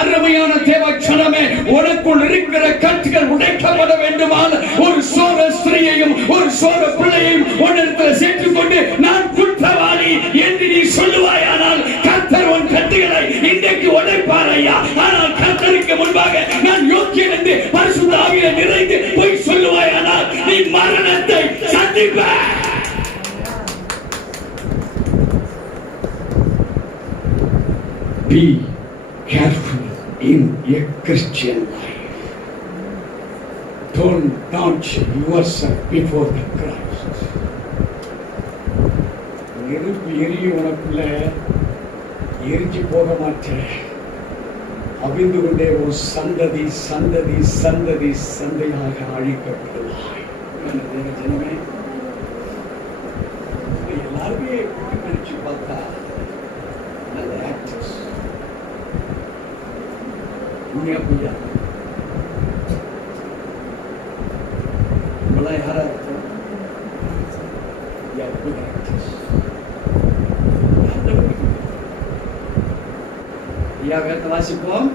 அருமையான தேவச்சனமே, உனக்குள் இருக்கிற கட்டுகள் உடைக்கப்பட வேண்டுமான ஒரு சோர ஸ்திரீயையும் ஒரு சோர பிள்ளையையும் உன்னிடத்தில் சேர்த்துக் கொண்டு நான் குற்றவாளி என்று நீ சொல்லுவாயானால் கர்த்தர் உன் கட்டுகளை இன்றைக்கு உடைப்பார் ஐயா. ஆனால் கர்த்தருக்கு முன்பாக நான் யோக்கியன் என்று பரிசுத்த ஆவியிலே நிறைந்து போய் சொல்லுவாயானால் நீ மரணத்தை சந்திப்பாய். Be careful in a Christian life. Don't launch yourself before the Christ. நெருப்பு எரியும் உனக்குள்ள எரிஞ்சு போக மாட்டேன். அவிழ்ந்து கொண்டே ஒரு சந்ததி சந்ததி சந்ததி சந்தையாக அழிக்கப்படுவாய். ஜனமே, எல்லாருமே நினைச்சு பார்த்தா நல்ல ஆக்டர்ஸ். உண்மையா பொய்யா? நம்மளாம் யாரா இருக்கோம்? வேதத்தை வாசிப்போம்.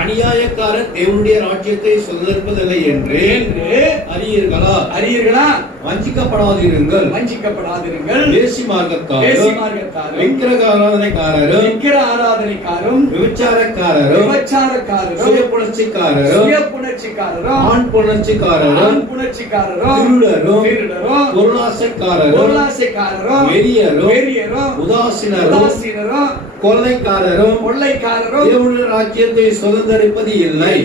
அநியாயக்காரர் தேவனுடைய ராஜ்யத்தை சுதந்திரிப்பதில்லை என்று அறியீர்களா? வஞ்சிக்கப்படாதிருங்கள். வேசி மார்க்கத்தாரும் விக்கிரக ஆராதனைக்காரரும் விபச்சாரக்காரரும் சுய புணர்ச்சிக்காரரும் ஆண் புணர்ச்சிக்காரரும் திருடரும் பொருளாசைக்காரரும் வெறியரும் உதாசீனரும் கொள்ளைக்காரரும் தேவனுடைய ராஜ்யத்தை சுதந்திரிப்பது இல்லை.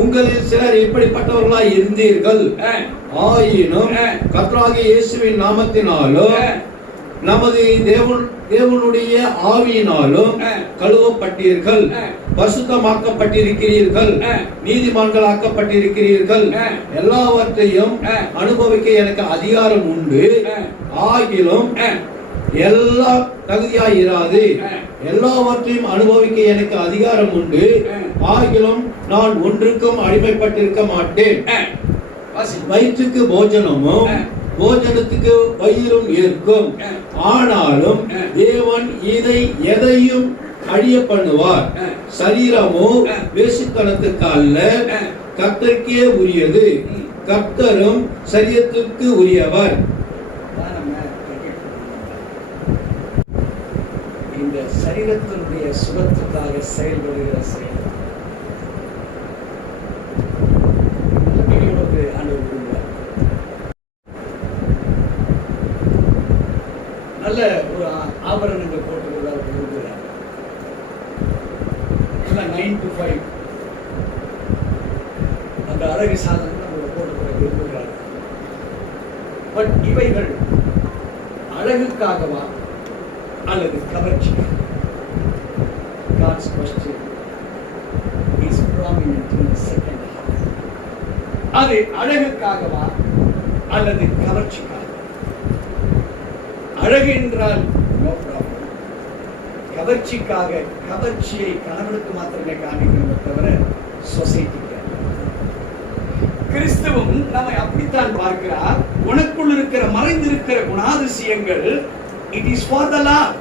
உங்களில் சிலர் இப்படிப்பட்டவர்களாய் இருந்தீர்கள். ஆயினும் கர்த்தராகிய இயேசுவின் நாமத்தினாலும் நமது தேவனுடைய ஆவியினாலும் கழுவப்பட்டீர்கள், பரிசுத்தமாக்கப்பட்டிருக்கிறீர்கள், நீதிமான்கள் ஆக்கப்பட்டிருக்கிறீர்கள். எல்லாவற்றையும் அனுபவிக்க எனக்கு அதிகாரம் உண்டு. ஆகிலும் எல்லா தகுதியாயிராது. எல்லாவற்றையும் அனுபவிக்க எனக்கு அதிகாரம் உண்டு. ஆகிலும் நான் ஒன்றுக்கும் அடிமைப்பட்டிருக்க மாட்டேன். வயிற்றுக்கு போஜனமும் போஜனத்துக்கு வயிறும் இருக்கும். ஆனாலும் தேவன் எதையும் அழிய பண்ணுவார். சரீரமோ வேசித்தனத்துக்கு அல்ல, கர்த்தருக்கே உரியது. கர்த்தரும் சரீரத்திற்கு உரியவர். இந்த சரீரத்தினுடைய சுகத்துக்காக செயல்படுகிற செயல் நல்ல ஒரு ஆபரணங்கள் போட்டுக்கிறார். 9 to 5 அந்த அழகு சாதனங்கள் போட்டுக்கிற விரும்புகிறார். பட் இவைகள் அழகுக்காகவா அல்லது கவர்ச்சி? God's question is prominent in the second half. அது அழகுக்காகவா அல்லது கவர்ச்சிக்காக? அழகு என்றால் நோ ப்ராப்ளம். கவர்ச்சிக்காக கவர்ச்சியை கணவனுக்கு மாத்திரமே காண்பிக்கிறோமே தவிர சொசைட்டிக்கு. கிறிஸ்துவும் நம்மை அப்படித்தான் பார்க்கிறார். உனக்குள் இருக்கிற மறைந்திருக்கிற குணாதிசயங்கள் it is for the Lord.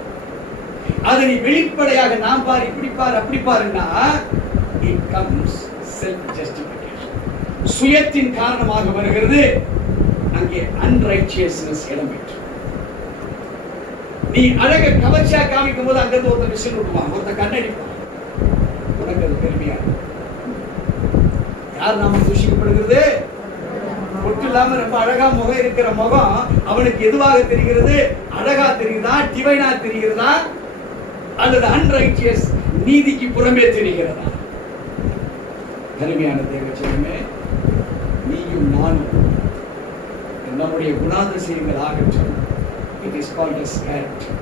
அதை நீ வெளிப்படையாக நான் பார், இப்படி பார், அப்படி பாருன்னா it comes self justification. சுயத்தின் காரணமாக வருகிறது. அங்கே unrighteousness element. நீ அழக கவர்ச்சியா காமிக்கும் போது அங்கிருந்து ஒருத்தர் விஷயம் விடுவான், ஒருத்தர் கண்ணடிப்பான். உனக்கு அது பெருமையா? யார் நாம தூஷிக்கப்படுகிறது? பொட்டு இல்லாம ரொம்ப அழகா முகம் இருக்கிற முகம் அவனுக்கு எதுவாக தெரிகிறது? அழகா தெரிகிறதா, டிவைனா தெரிகிறதா, அல்லது அன்ரைச்சியஸ் நீதிக்கு புறமே தெரிகிறதா? அருமையான தேவச்சனமே, நீயும் நானும் நம்முடைய குணாதிசயங்கள் ஆகட்டும், it is called as character.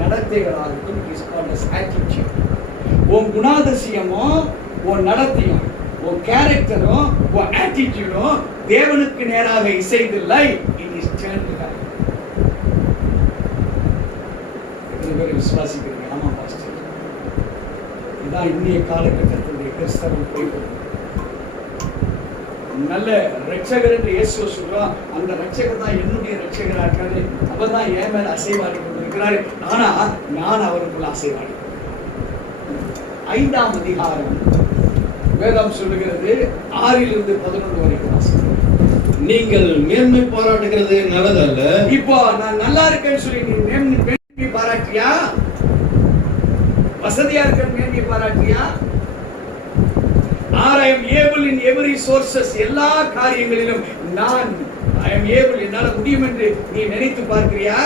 நடத்தைகளாகட்டும், it is called as attitude. உன் குணாதிசயமோ உன் நடத்தையும் உன் கேரக்டரும் உன் ஆட்டிடியூடும் தேவனுக்கு நேராக இசைந்தில்லை. It is turned back. எத்தனை பேர் விசுவாசிக்கிறீங்க? ஆமா பாஸ்டர், இதான் இன்றைய காலகட்டத்தினுடைய கிறிஸ்தவம் போய்கொண்டு. நல்ல ரட்சகர் என்று இயேசு சொல்றான். அந்த ரட்சகர் தான் என்னுடைய ரட்சகரா இருக்காரு. அவர் தான் என் மேல அசைவாடி கொண்டிருக்கிறாரு. ஆனா நான் அவருக்குள்ள அசைவாடி. 5ஆம் அதிகாரம் வேதம் சொல்லுகிறது 6 - 11 வரைக்கும் வாசிக்கிறோம். நீங்கள் மேன்மை பாராட்டுகிறது நல்லதல்ல. இப்போ நான் நல்லா இருக்கேன்னு சொல்லி நீ மேன்மை பாராட்டியா? வசதியா இருக்கேன்னு மேன்மை பாராட்டியா? I am able in every sources, எல்லா காரியங்களிலும் நான் I am able, என்னால முடியும் என்று நீ நினைத்து பார்க்கிறியா?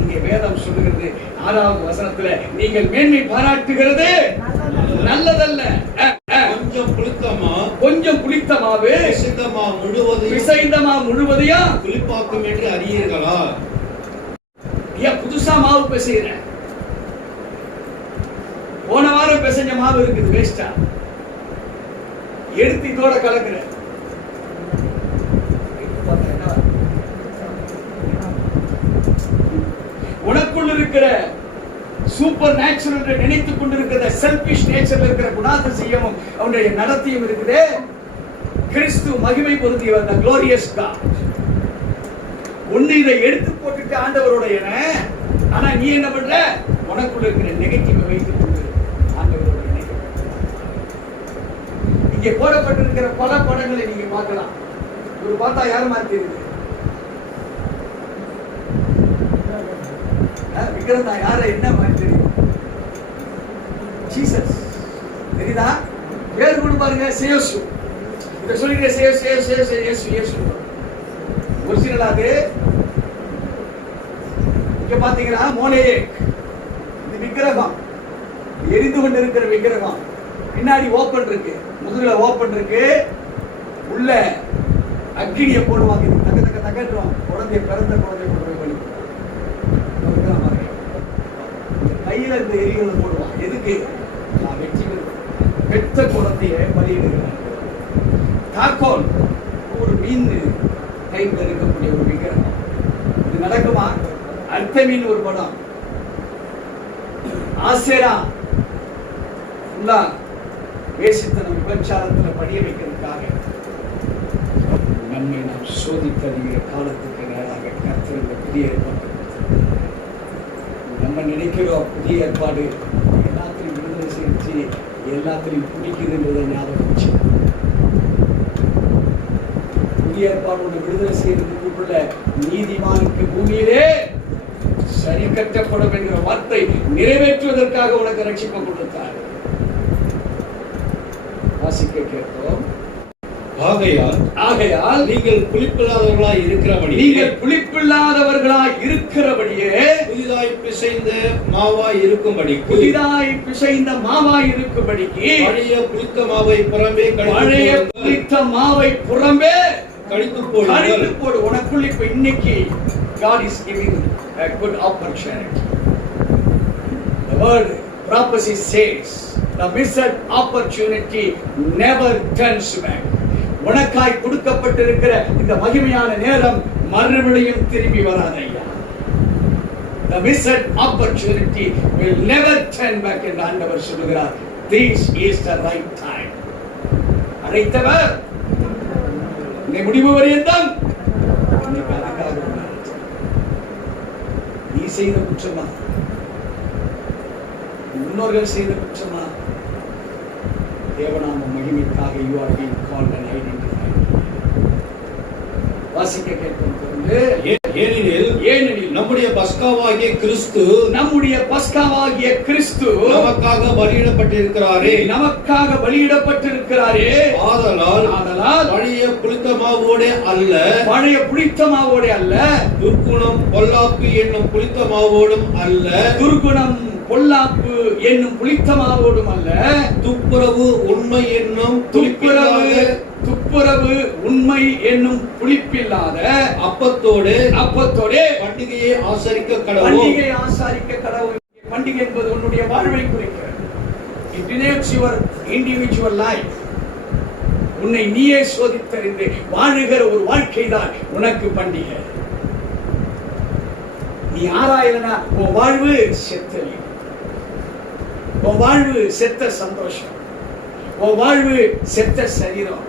இங்கே வேதம் சொல்லுகிறது 6வது வசனத்துல நீங்கள் மேன்மை பாராட்டுகிறது நல்லதல்ல. கொஞ்சம் புளித்தமாவே பிசைந்தமா முழுவதையா புளிப்பாக்கும் என்று அறியீர்களா? ஏன் புதுசா மாவு பிசைற? போன வாரம் பிசைஞ்ச மாவு இருக்குது, வேஸ்டா எடுத்து இதோட கலக்குற. உனக்குள் இருக்கிற சூப்பர் நேச்சுரல் நினைத்துக் கொண்டிருக்கிற செல்பிஷ் நேச்சர்ல இருக்கிற குணாதிசயமும் அவனுடைய நடத்தியும் இருக்குது. கிறிஸ்து மகிமை பொருந்தியவர், the glorious God. ஒன்னு இதை எடுத்து போட்டுட்டு ஆண்டவருடைய, ஆனா நீ என்ன பண்ற? உனக்குள்ள இருக்கிற நெகட்டிவ் வைத்துக் கொண்டு ஆண்டவரோட இணைக்க. இங்கே போடப்பட்டிருக்கிற பல படங்களை நீங்க பார்க்கலாம். ஒரு பார்த்தா யார் மாதிரி தெரியுது? விக்ரந்தா யார என்ன மாதிரி தெரியும்? ஜீசஸ் தெரியுதா? பேர் கூட பாருங்க, சேயசு. இத சொல்லிட்டு சேயசு ஒரிஜினல். அது இங்க பாத்தீங்கன்னா மோனேக், இந்த விக்கிரகம் எரிந்து கொண்டு இருக்கிற விக்கிரகம். பின்னாடி ஓபன் இருக்கு, முதுகுல ஓபன் இருக்கு, உள்ள அக்னியை போடுவாங்க. தக்க தக்க தக்கட்டுவாங்க. குழந்தை பிறந்த குழந்தை கொண்டு போய் வழி கையில இந்த எரிகளை போடுவான். எதுக்கு? நான் வெற்றி பெற்ற குழந்தைய பலியிடுகிறேன். தாக்கோல் ஒரு மீன் கையில் இருக்கக்கூடிய ஒரு விக்கிரகம். இது நடக்குமா? அர்த்தமீன் ஒரு படம். ஆசேரா ஃபுல்லா வேசித்தனம் விபச்சாரத்துல படிய வைக்கிறதுக்காக நம்மை நாம் சோதித்தறிகிற காலத்துக்கு நேராக கர்த்தர் இந்த புதிய ஏற்பாடு. நம்ம நினைக்கிறோம் புதிய ஏற்பாடு எல்லாத்திலையும் விடுதலை செஞ்சு எல்லாத்திலையும் பிடிக்குதுன்றதை ஞாபகம் வச்சு, புதிய ஏற்பாடு ஒன்று விடுதலை செய்யறதுக்குள்ள நீதிமானுக்கு பூமியிலே சரி கட்டப்படும் என்கிற வார்த்தை நிறைவேற்றுவதற்காக உனக்கு ரட்சிப்பு கொடுத்தார். வாசிக்க கேட்டோம். ஆகையால் நீங்கள் புளிப்பில்லாதவர்களாய் இருக்கிறபடியே புதிதாய் பிசைந்த மாவாய் இருக்கும்படிக்கு பழைய புளித்த மாவை புறம்பே கழித்து போடு. உனக்குள் இப்ப இன்னைக்கு God is giving a good opportunity. The word prophecy says the missed opportunity never turns back. உனக்காய் கொடுக்கப்பட்டிருக்கிற இந்த மகிமையான நேரம் மறுபடியும் திரும்பி வராதையா. The missed opportunity will never turn back என்று ஆண்டவர் சொல்கிறார். This is the right time. அழைத்தவர் நீ முடிவு வரையந்தான் நீ செய்த குற்றமா, முன்னோர்கள் செய்த குற்றமா? தேவநாம மகிமைக்காக you are being called and identified. வாசிக்க கேட்போம். ஏனெனில் நம்முடைய பஸ்காவாகிய கிறிஸ்து நமக்காக பலியிடப்பட்டிருக்கிறாரே. ஆதலால் பழைய புளித்த மாவோடே அல்ல, துர்க்குணம் பொல்லாப்பு என்னும் புளித்த மாவோடும் அல்ல, துப்புரவு உண்மை என்னும் புளிப்பில்லாத அப்பத்தோடு பண்டிகையை ஆசரிக்க கடவுள். பண்டிகை என்பது உன்னுடைய வாழ்வை குறிக்கிறது. It denotes your individual life. உன்னை நீயே சோதித்தறிந்து வாழுகிற ஒரு வாழ்க்கை தான் உனக்கு பண்டிகை. நீ ஆராயலனா உன் வாழ்வு செத்தலி, உன் வாழ்வு செத்த சந்தோஷம், உன் வாழ்வு செத்த சரீரம்,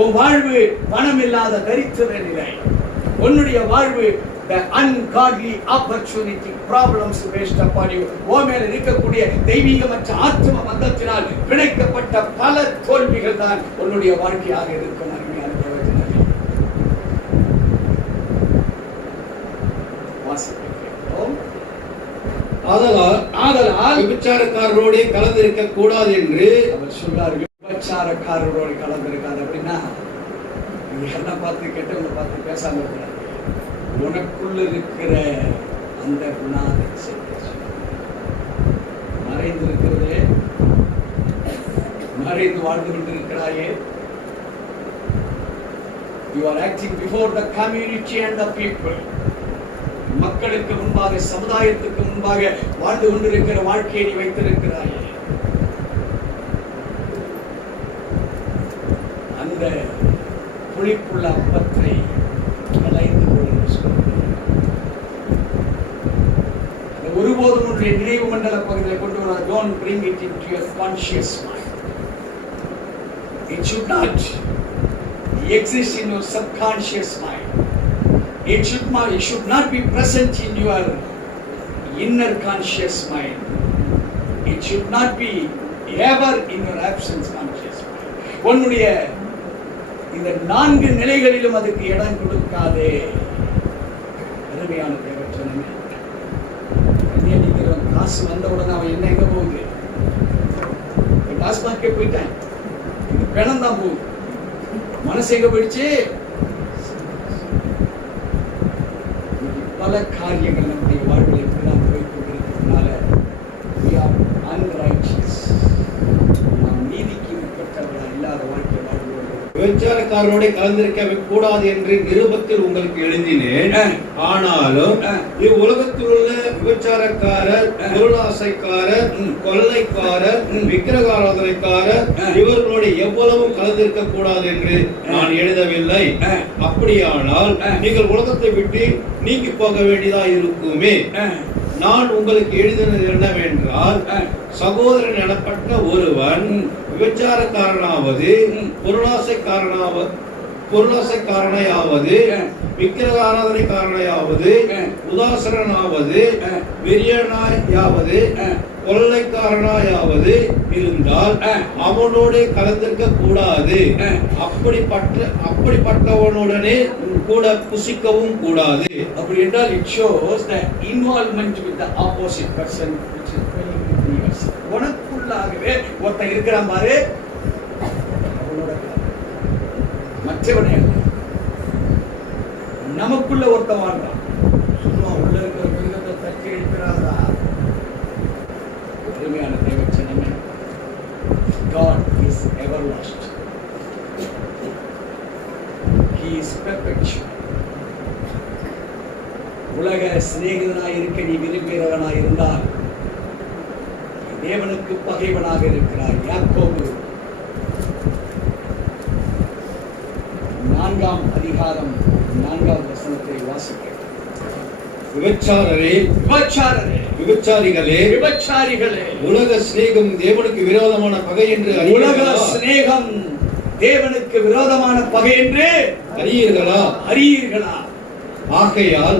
உன் வாழ்வு பணம் இல்லாத தரித்திர நிலை, உன்னுடைய வாழ்வு the ungodly opportunity problems based upon you. ஓ மேல இருக்கக்கூடிய தெய்வீகமற்ற ஆத்ம பந்தத்தினால் பிணைக்கப்பட்ட பல தோல்விகள் தான் உன்னுடைய வாழ்க்கையாக இருக்கும். அருமையான தேவஜனமே, வாசிக்கிறோம். ஆதலால் விபச்சாரக்காரரோடு கலந்திருக்க கூடாது என்று அவர் சொல்றார். விபச்சாரக்காரரோடு கலந்திருக்காது அப்படின்னா என்ன பார்த்து கெட்டவங்க பார்த்து பேசாம இருக்கிறார். உனக்குள்ள இருக்கிற அந்த குணாதிசை மறைந்திருக்கிறதே, மறைந்து வாழ்ந்து கொண்டிருக்கிறாயே. You are acting before the community and the people. மக்களுக்கு முன்பாக, சமுதாயத்துக்கு முன்பாக வாழ்ந்து கொண்டிருக்கிற வாழ்க்கையை நீ வைத்திருக்கிறாயே. அந்த புளிப்புள்ள அப்பத்தை கலைந்து ஒருபோதும் உன்னுடைய நினைவு மண்டல பகுதியில் கொண்டு வர. Don't bring it into your conscious mind. It should not exist in your subconscious mind. It should not be present in your inner conscious mind. It should not be ever in your absence conscious mind. உன்னுடைய இந்த 4 நிலைகளிலும் அதுக்கு இடம் கொடுக்காதே. அருமையான தேவஜனமே, காசு வந்த உடனே அவன் என்ன எங்க போகுது? டாஸ்மார்க்கே போயிட்டான். பணம் தான் போகுது. மனசு எங்க போயிடுச்சு? பல காரியங்கள் நம்முடைய வாழ்வில் இப்படிதான் போய் கொண்டிருக்கிறதுனால நாம் நீதிக்கு உட்பட்டவர்களா இல்லாத வாழ்க்கை வாழ்வோம். விபச்சாரக்காரரோட கலந்திருக்க கூடாது என்று நிருபத்தில் உங்களுக்கு எழுதினேன். ஆனாலும் இவ்வுலகத்தில் உள்ள விபச்சாரக்காரர், பொருளாசைக்காரர், கொள்ளைக்காரர், விக்கிரகாராதனைக்காரர் இவர்களோட எவ்வளவும் கலந்திருக்க கூடாது என்று நான் எழுதவில்லை. அப்படியானால் நீங்கள் உலகத்தை விட்டு நீங்கி போக வேண்டியதா இருக்குமே. நான் உங்களுக்கு எழுதினது என்னவென்றால், சகோதரன் எனப்பட்ட ஒருவன் விபச்சாரக்காரனாவது, பொருளாசைக்காரனையாவது, விக்கிரக ஆராதனைக்காரனையாவது, உதாசரனாவது, வெறியனாயாவது, கொள்ளைக்காரனாயாவது இருந்தால் அவனோட கலந்திருக்க கூடாது. அப்படிப்பட்டவனுடனே கூட புசிக்கவும் கூடாது. அப்படி என்றால் it shows the involvement with the opposite person, which is very serious. உனக்குள்ளாகவே ஒருத்தன் இருக்கிறான் பாரு, மற்றவனே அல்ல, நமக்குள்ள ஒருத்தன் வாழ்றான். சும்மா உள்ள இருக்கிற மிருகத்தை தட்டி எழுப்பிறாரா? அருமையான தேவஜனமே, God is everlasting. He is perpetual. உலக சிநேகிதனாய் இருக்க நீ விரும்புகிறவனாய் இருந்தால் தேவனுக்கு பகைவனாக இருக்கிறாய். யாக்கோபு 4ஆம் அதிகாரம் 4ஆம் வசனத்தை வாசிக்கிறேன். விபச்சாரிகளே, உலக சிநேகம் தேவனுக்கு விரோதமான பகை என்று அறியீர்களா? ஆகையால்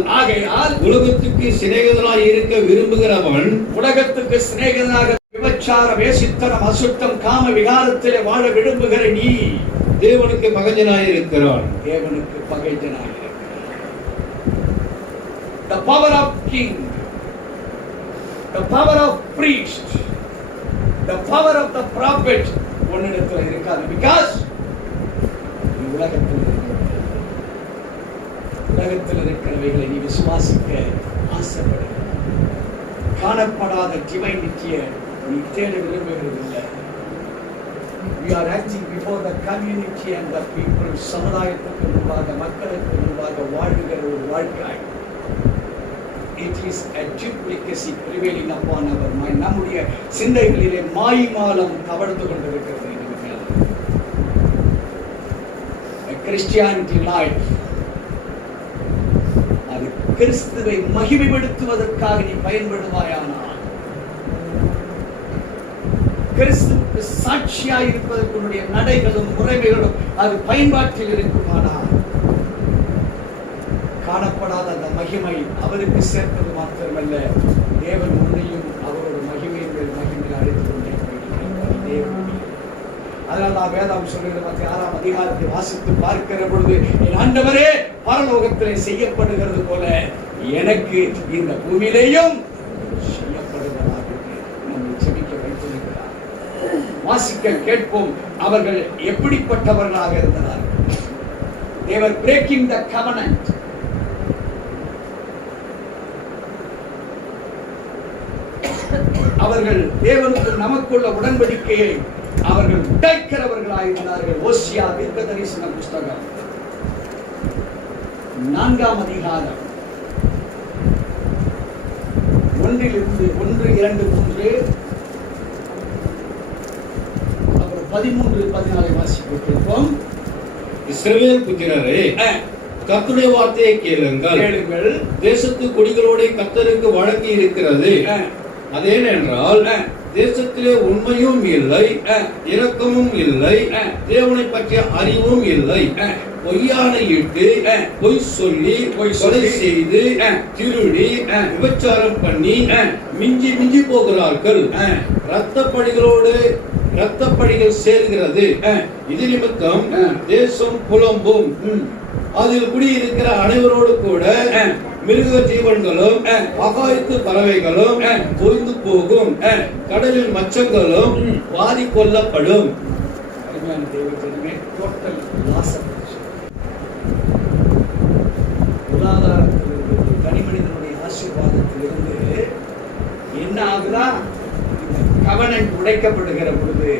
உலகத்துக்கு சிநேகிதனாய் இருக்க விரும்புகிறவன், உலகத்துக்கு சிநேகிதனாக விபச்சார, வேசித்தனம், அசுத்தம், காம விகாரத்திலே வாழ விரும்புகிற நீ தேவனுக்கு பகைஞனாய் இருக்கிறான். தேவனுக்கு பகைஞனாய் இருக்கிறான். The power of king, the power of priest, the power of the prophet உன்னிடத்தில் இருக்காது. Because உலகத்தில் இருக்கிறவைகளை நீ விசுவாசிக்க ஆசைப்படுகிற, காணப்படாத டிவைனிட்டியை நீ தேட விரும்புகிறதில்லை. We are acting before the community and the people. சமுதாயத்துக்கு முன்பாக, மக்களுக்கு முன்பாக வாழ்கிற ஒரு வாழ்க்கை. It is a duplicity prevailing upon our mind. நம்முடைய சிந்தைகளிலே மாய்மாலம் தவழ்ந்து கொண்டிருக்கிறது. Christianity life, அது கிறிஸ்துவை மகிமைப்படுத்துவதற்காக நீ பயன்படுவாயானால், கிறிஸ்துவுக்கு சாட்சியாய் இருப்பதற்கு உன்னுடைய நடைகளும் முறைமைகளும் அது பயன்பாட்டில் இருக்குமானால், காணப்படும் காணப்படாத அந்த மகிமை அவருக்கு சேர்ப்பது மாத்திரமல்ல, தேவன் உன்னையும் அவரோட மகிமையின் மகிமையில் அழைத்துக் கொண்டே போயிருக்கிறார். அதனால நான் வேதாம் சொல்லுகிற 6ஆம் அதிகாரத்தை வாசித்து பார்க்கிற பொழுது, என் ஆண்டவரே பரலோகத்திலே செய்யப்படுகிறது போல எனக்கு இந்த பூமியிலேயும் செய்யப்படுவதாக நம்மை செபிக்க வைத்திருக்கிறார். வாசிக்க கேட்போம். அவர்கள் எப்படிப்பட்டவர்களாக இருந்தனர்? They were breaking the covenant. அவர்கள் தேவனுக்கு நமக்குள்ள உடன்படிக்கையை அவர்கள் உடைக்கிறவர்களாக இருந்தார்கள். ஓசியா தீர்க்கதரிசன புஸ்தகம் 4ஆம் அதிகாரம் 1 2 3 அப்புறம் 13 14 வாசிக்க கேட்போம். இஸ்ரவேல் புத்திரரே, கர்த்தருடைய வார்த்தையை கேளுங்கள். தேசத்து குடிகளோட கர்த்தருக்கு வழங்கி இருக்கிறது. அதேனென்றால் தேசத்திலே உண்மையும் இல்லை, இரக்கமும் இல்லை, தேவனை பற்றிய அறிவும் இல்லை. பொய்யானையிட்டு பொய் சொல்லி கொலை செய்து திருடி விபச்சாரம் பண்ணி மிஞ்சி மிஞ்சி போகிறார்கள். இரத்தப்படிகள் சேர்கிறது. இது நிமித்தம் தேசம் புலம்பும். அதில் குடியிருக்கிற அனைவரோடு கூட மிருக ஜீவன்களும் ஆகாயத்து பறவைகளும் பொய்ந்து போகும். கடலில் மச்சங்களும் வாரி கொள்ளப்படும். பொருளாதாரத்திலிருந்து, தனி மனிதனுடைய ஆசீர்வாதத்திலிருந்து என்ன ஆகுதா? கவனம் உடைக்கப்படுகிற பொழுது,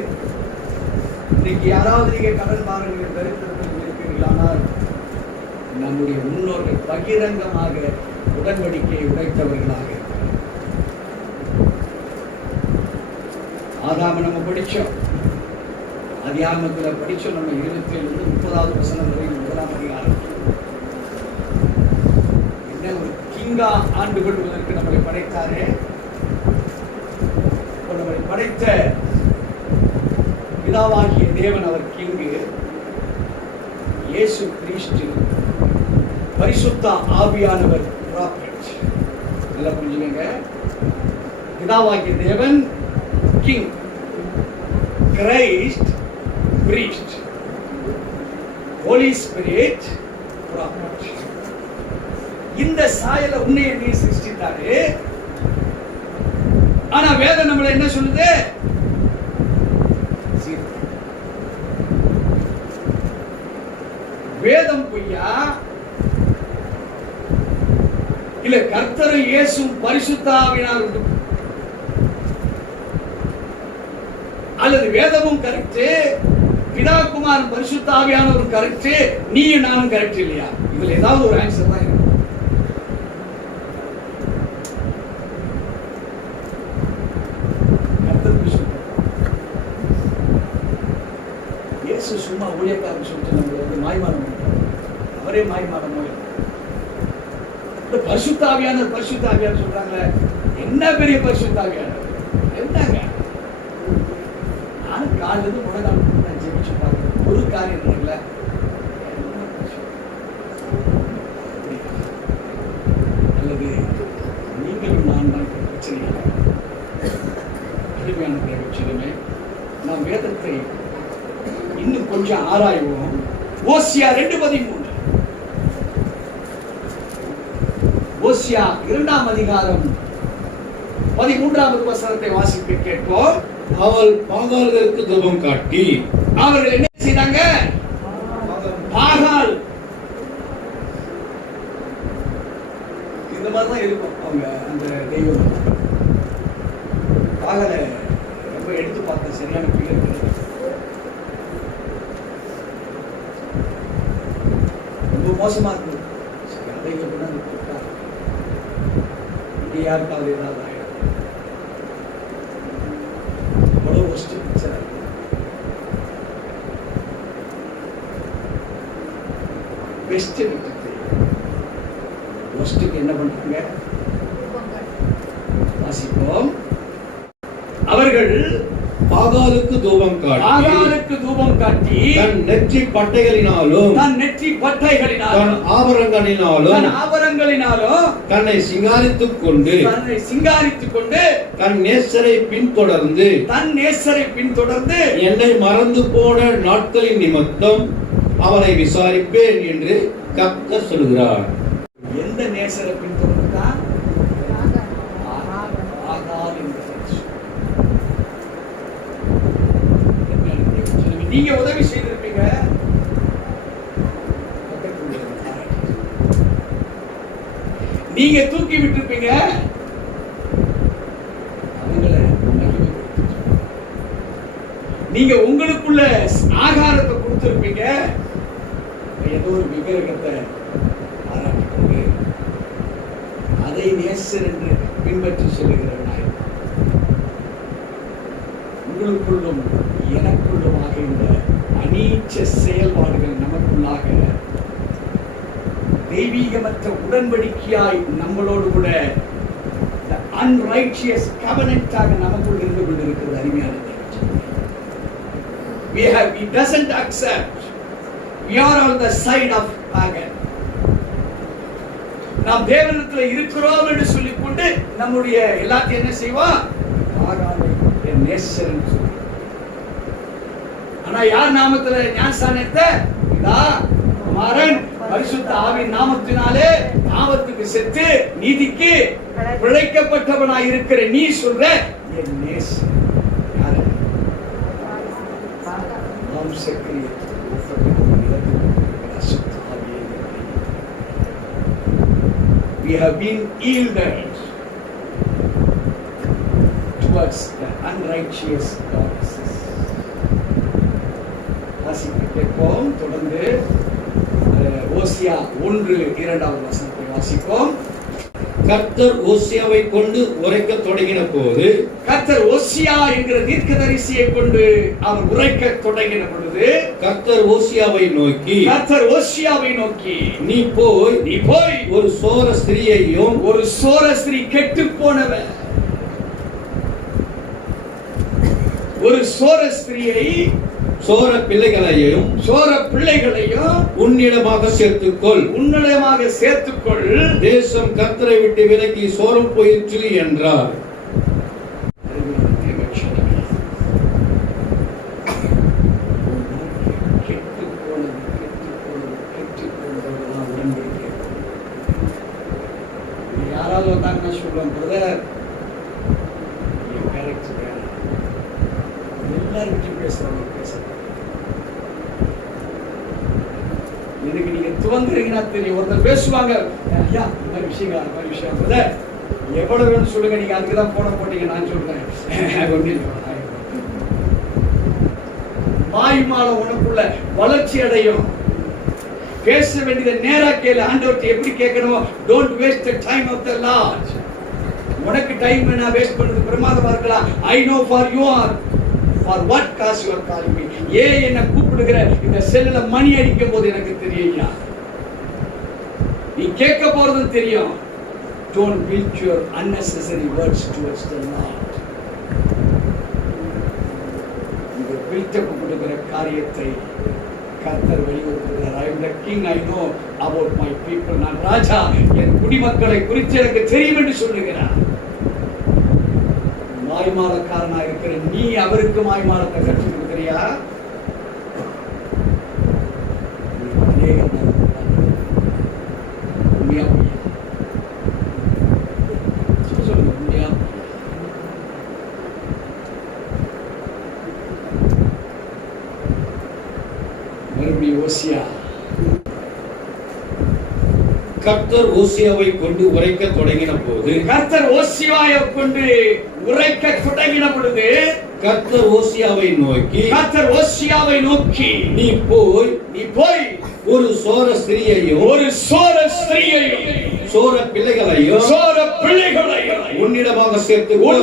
இன்னைக்கு யாராவது நீங்க கடன் பாருங்கள் தரித்திரத்தில் இருக்கிறீர்களானால், நம்முடைய முன்னோர்கள் பகிரங்கமாக உடன்படிக்கையை உடைத்தவர்களாக. ஆதாம நம்ம படிச்சோம், அதிகாரத்துல படிச்சோம். நம்ம 27 முதல் 30வது வசனம் வரை 1ஆம் அதிகாரம். என்ன ஒரு கிங்கா ஆண்டு கொள்வதற்கு நம்மளை படைத்தாரே. நம்மளை படைத்த பிதாவாகிய தேவன் அவர் கிங்கு. இயேசு கிறிஸ்து பரிசுத்த ஆவியானவர் ப்ராஃபெட். நல்லா புரிஞ்சுக்கங்க. பிதாவாகிய தேவன் king, Christ priest, Holy Spirit prophet. இந்த சாயல உன்னை நீ சிருஷ்டித்தாரு. ஆனா வேதம் நம்மள என்ன சொல்லுது? வேதம் பொய்யா இல்ல கர்த்தரும் இயேசுவும் பரிசுத்த ஆவியானவர் அல்லது வேதமும் கரெக்ட், பிதா குமாரன் பரிசுத்த ஆவியானவர் கரெக்ட், நீயும் நானும் கரெக்ட் இல்லையா? இதுல ஏதாவது ஒரு ஆன்சர் தான் இருக்கு. இயேசு சும்மா ஊழியக்காரன் சொல்லிட்டு நம்ம வந்து மாய்மானம் பண்றாரு. அவரே மாய்மானம் பரிசுத்த ஆவியானவர் சொல்றாங்க. என்ன பெரிய பரிசுத்த ஆவியானவர்? என்னங்க, நான் காலிலிருந்து முழங்கால் நான் ஜெபிச்சு பார்க்கிறேன், ஒரு காரியம் இல்லை. அல்லது நீங்களும் நான் பிரச்சனை இல்லை. அருமையான பிரச்சனை. நாம் வேதத்தை இன்னும் கொஞ்சம் ஆராய்வோம். ஓசியா 2:13. ஓசியா 2ஆம் அதிகாரம் 13வது வசனத்தை வாசிக்க கேட்போம். அவள் பாகால்களுக்கு தூபம் காட்டி, அவர்கள் என்ன செய்தாங்க? பாகால். இந்த மாதிரி தான் இருக்கும் அவங்க அந்த தெய்வம். பாகாலை ரொம்ப எடுத்து பார்த்த சரியான பிள்ளை. ரொம்ப மோசமா இருக்கு. யாருக்காவது ஏதாவது ஆயிடும். அவ்வளவு ஒஸ்ட் பிக்சர். பெஸ்ட் விட்டு ஒஸ்ட்டுக்கு என்ன பண்றாங்க? வாசிப்போம். அவர்கள் ஆகாலுக்கு தூபம் காட்டி ஆகாலுக்கு தூபம் காட்டி தன் நெற்றி பட்டைகளினாலும் தன் நெற்றி பட்டைகளினாலும் தன் ஆபரணங்களினாலும் தன் ஆபரணங்களினாலும் தன்னை சிங்காரித்துக் கொண்டு தன்னை சிங்காரித்துக் கொண்டு தன் நேசரை பின்தொடர்ந்து தன் நேசரை பின்தொடர்ந்து என்னை மறந்து போன நாட்களின் நிமித்தம் அவனை விசாரிப்பேன் என்று கர்த்தர் சொல்கிறார். எந்த நேசரை பின்தொடர்ந்தா? ஆகால் என்ற மனுஷன். நீங்க உதவி செய்திருப்பீங்க, நீங்க தூக்கி விட்டுருப்பீங்க, நீங்க உங்களுக்குள்ள ஆகாரத்தை கொடுத்திருப்பீங்க, ஏதோ ஒரு விக்கிரகத்தை பாராட்டிக்கொண்டு அதை நேசர் என்று பின்பற்றி சொல்லுகிற நாய் உங்களுக்குள்ளும் எனக்குள்ளுமாக இந்த அநீச்ச செயல்பாடுகள் நமக்குள்ளாக தெய்வீகமற்ற உடன்படிக்கையாய் நம்மளோடு கூட unrighteous covenant-ஆக நமக்குள் இருந்து கொண்டிருக்கிறது. அருமையானது, he doesn't accept. We are on the side of pagan. நாம் தேவனிடத்தில் இருக்கிறோம் என்று சொல்லிக்கொண்டு நம்முடைய எல்லாத்தையும் என்ன செய்வோம்? ஆகாலை என் நேசர் சொல்லி. ஆனா யார் நாமத்துல ஞானஸ்நானத்தை? இதா குமாரன் பரிசுத்த ஆவியின் நாமத்தினாலே பாவத்துக்கு செத்து நீதிக்கு பிழைக்கப்பட்டவனாய் இருக்கிற நீ சொல்ற என் நேசர் யாரு? We have been yielded towards the unrighteous gods. வாசிப்போம் தொடர்ந்து ஓசியா 1:2 வசனத்தை வாசிப்போம். கர்த்தர் ஓசியாவை கொண்டு உரைக்க தொடங்கின போது, கர்த்தர் ஓசியா என்கிற தீர்க்கதரிசியை கொண்டு அவர் உரைக்க தொடங்கின பொழுது, கர்த்தர் ஓசியாவை நோக்கி நீ போய் ஒரு சோர ஸ்திரீயையும், ஒரு சோர ஸ்திரீ கெட்டு போனவன், ஒரு சோர ஸ்திரீயை, சோர பிள்ளைகளையும் உன்னிடமாக சேர்த்துக்கொள், தேசம் கர்த்தரை விட்டு விலகி சோரம் போயிற்று என்றார். யாராவது வந்தாங்கன்னா சொல்லுவாங்க, பிரதர் எல்லாரும் பேசுறாங்க. எனக்கு நீங்க துவங்குறீங்கன்னா தெரியும். ஒருத்தர் பேசுவாங்க, ஐயா இந்த மாதிரி விஷயம் பிரதர் எவ்வளவு வேணும் சொல்லுங்க, நீங்க அதுக்கு தான் போன போட்டீங்க, நான் சொல்றேன். வாய்மால உனக்குள்ள வளர்ச்சி அடையும். பேச வேண்டியதை நேரா கேளு. ஆண்டவர்கிட்ட எப்படி கேட்கணுமோ, don't waste the time of the Lord. உனக்கு டைம் என்ன வேஸ்ட் பண்றது பிரமாதமா இருக்கலாம். I know for you are for what cause you are calling me. என்ன கூப்பிடுகிற இந்த செல்லுல மணி அடிக்கும் போது எனக்கு தெரியும்யா, நீ கேட்க போறது தெரியும். Don't build your unnecessary words towards the Lord. இந்த பில்டப் கொடுக்கிற காரியத்தை கர்த்தர் வெளிப்படுத்துகிறார். I am the king, I know about my people. நான் ராஜா, என் குடிமக்களை குறித்து எனக்கு தெரியும் என்று சொல்லுகிறார். மாய்மாலக்காரனா இருக்கிற நீ அவருக்கு மாய்மாலத்தை கற்றுக் கொடுக்கிறியா? மறுபடியும் ஓசியா, கர்த்தர் ஓசியாவை கொண்டு உரைக்க தொடங்கின போது, கர்த்தர் ஓசியாவை கொண்டு உரைக்க தொடங்கின பொழுது, கர்த்தர் ஓசியாவை நோக்கி நீ போய் ஒரு சோர ஸ்திரீயையும், சோர பிள்ளைகளையும் உன்னிடமாக சேர்த்துக்கொள்.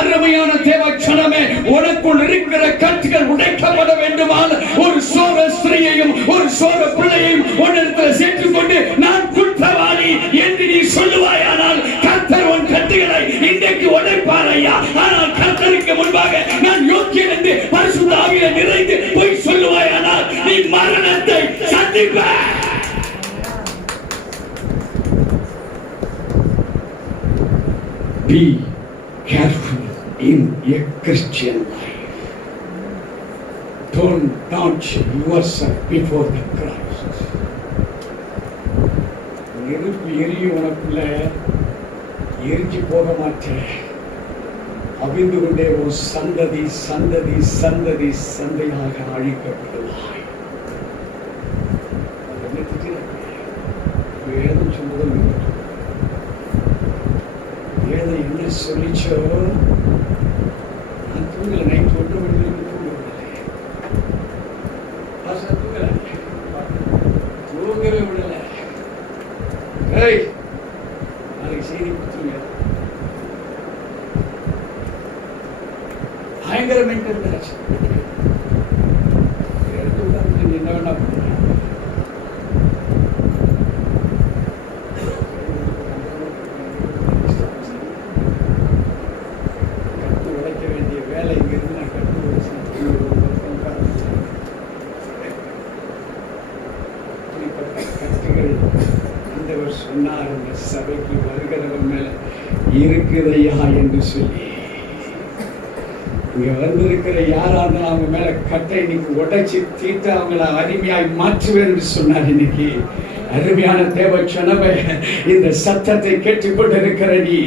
அருமையான தேவச்சனமே, உனக்குள் இருக்கிற கட்டுகள் உடைக்கப்பட வேண்டுமானால் ஒரு சோர ஸ்திரீயையும் ஒரு சோர பிள்ளையையும் உன்னிடத்தில் சேர்த்துக்கொண்டு நான் குற்றவாளி என்று நீ சொல்லுவாயானால் கர்த்தர் உன் கட்டுகளை இன்றைக்கு உடைப்பார் ஐயா. ஆனால் கர்த்தருக்கு முன்பாக விசாரிப்பேன். Be careful in a Christian life. Don't launch yourself before the Christ. நெருப்பு எரியும் உனக்குள்ள எரிஞ்சு போக மாட்டேன். அவிழ்ந்து கொண்டே ஒரு சந்ததி சந்ததி சந்ததி சந்தையாக அழிக்கப்படுவாய். வேதம் சொல்வதும் வேதம் என்ன சொல்லிச்சோ, நான் தூங்கல, நைட் 1 மணி வரைக்கும் தூங்கவே விடல. நாளைக்கு செய்தி கொடுத்துருங்க. பயங்கர மென்டல் ரியாக்ஷன். எடுத்து உட்கார்ந்து என்ன வேணா பண்ணுங்க. கட்டு உடைக்க வேண்டிய வேலை இங்கிருந்து நான் கட்டு உடைச்சேன். கட்டுகள் ஆண்டவர் சொன்னார், இந்த சபைக்கு வருகிறவன் மேல இருக்குதையா என்று சொல்லி. இங்க வந்திருக்கிற யாரா இருந்தாலும் அவங்க மேல கட்டை இன்னைக்கு உடைச்சி தீர்த்து அவங்கள அருமையாய் மாற்றுவேன் என்று சொன்னார். இன்னைக்கு அருமையான தேவச்சனமே, இந்த சத்தத்தை கேட்டுக்கொண்டிருக்கிற நீ,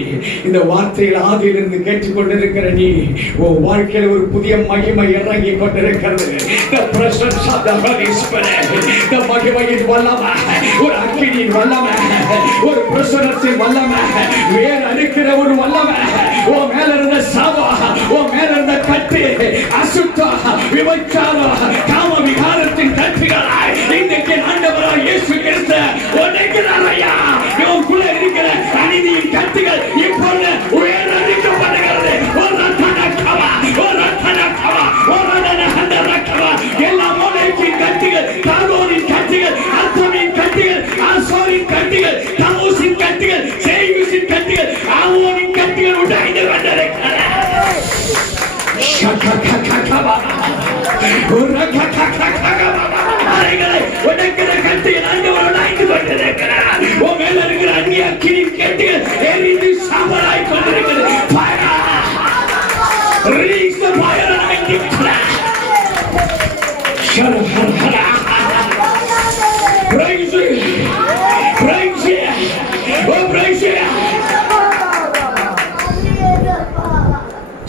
இந்த வார்த்தைகள் ஆதியிலிருந்து கேட்டுக்கொண்டிருக்கிற நீ, உன் வாழ்க்கையில் ஒரு புதிய மகிமை இறங்கி கொண்டிருக்கிறது. The presence of the Holy Spirit, the மகிமையின் வல்லமை, ஒரு அக்கினியின் வல்லமை, ஒரு பிரசன்னத்தின் வல்லமை, வேறு அறுக்கிற ஒரு வல்லமை, உன் மேல இருந்த சாபா, உன் மேல இருந்த கட்டு, அசுத்தா, விபச்சாரம், காம விகாரத்தின் கட்டுகளாய் இன்றைக்கு ஆண்டவராய் இயேசு கிறிஸ்து உடைக்கிறாரையா. உனக்குள்ள இருக்கிற அநீதியின் கட்டுகள் இப்பொழுது உயர்த்தப்படுகிறது. எல்லா மோனைக்கின் கட்டுகள், தாகோரின் கட்டுகள், அர்த்தமின் கட்டுகள், ஆசோரின் கட்டுகள், தமோசின் கட்டுகள், சேயுசின் கட்டுகள், ஆவோனின் கட்டுகள் உடைந்து கொண்டிருக்கிறது. உடைக்கிற கட்டுகள் ஆண்டவர் உடைந்து கொண்டிருக்கிறார். உன் மேல இருக்கிற அந்நிய அக்கினியின் கட்டுகள் எரிந்து சாம்பலாய் கொண்டிருக்கிறது. Release the fire and I declare. Praise Him. Praise Him. Oh, praise Him.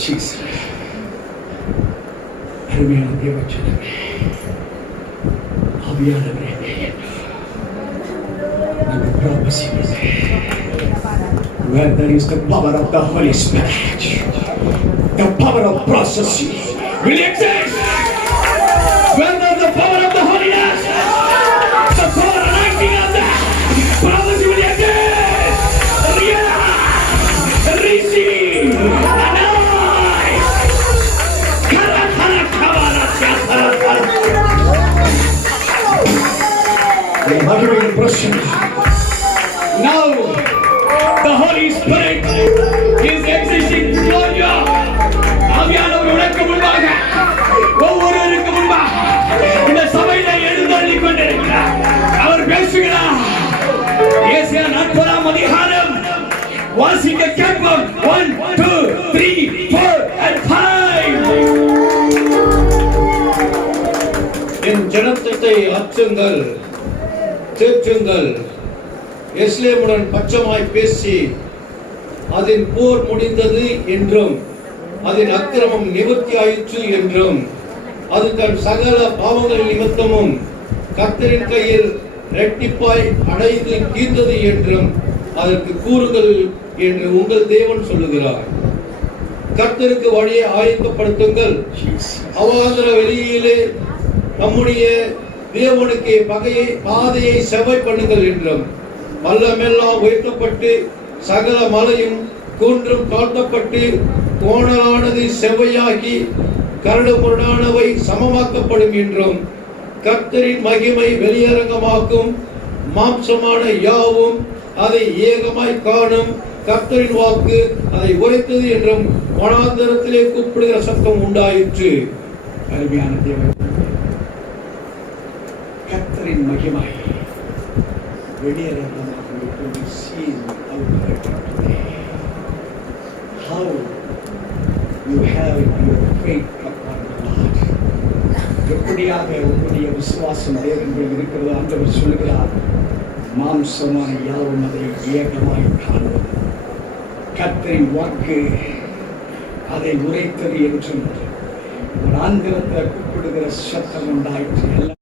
Jesus. அருமையான தேவச்சனமே, ஆவியானவரே, நாங்கள் ப்ராபசிக்கிறோம். Where there is the power of the Holy Spirit, the power of prophecy will exist. Where there is the power of the Holiness, the power anointing of the prophecy will exist. Receive. Now the Holy Spirit is existing before you. ஆவியானவர் உனக்கு முன்பாக, ஒவ்வொருவருக்கு முன்பாக இந்த சபையில எழுந்தருளி கொண்டிருக்கிறார். அவர் பேசுகிறார். ஏசாயா 40ஆம் அதிகாரம் வாசிக்க கேட்போம். 1 2 3 4 and 5. என் ஜனத்தை அச்சுங்கள், தேற்றுங்கள். எஸ்லேமுடன் பட்சமாய் பேசி அதன் போர் முடிந்தது என்றும் அதன் அக்கிரமம் நிவர்த்தி ஆயிற்று என்றும் அது தன் சகல பாவங்கள் நிமித்தமும் கர்த்தரின் கையில் இரட்டிப்பாய் அடைந்து தீர்ந்தது என்றும் அதற்கு கூறுகள் என்று உங்கள் தேவன் சொல்லுகிறார். கர்த்தருக்கு வழியை ஆயத்தப்படுத்துங்கள், அவாந்தர வெளியிலே நம்முடைய தேவனுக்கு பாதையை செவ்வை பண்ணுங்கள் என்றும் வல்லமெல்லாம் உயர்த்தப்பட்டு சகல மலையும் குன்றும் தாழ்த்தப்பட்டு கோணலானது செவ்வையாகி கரடுமுரடானவை சமமாக்கப்படும் என்றும் கர்த்தரின் மகிமை வெளியரங்கமாக்கும் மாம்சமான யாவும் அதை ஏகமாய் காணும் கர்த்தரின் வாக்கு அதை உரைத்தது என்றும் வனாந்தரத்திலே கூப்பிடுகிற சத்தம் உண்டாயிற்று. அருமையான தேவன், கர்த்தரின் கர்த்தரின் மகிமை வெளியேறமாக how you have your faith upon God. எப்படியாக உங்களுடைய விசுவாசம் தேவனில் இருக்கிறது ஆண்டவர் சொல்லுகிறார், மாம்சமான யாரும் அதை ஏகமாய் காணுவது, கர்த்தரின் வாக்கு அதை உரைத்தது என்றும் ஒரு ஆந்திரத்தில் கூப்பிடுகிற சத்தம் உண்டாயிற்று.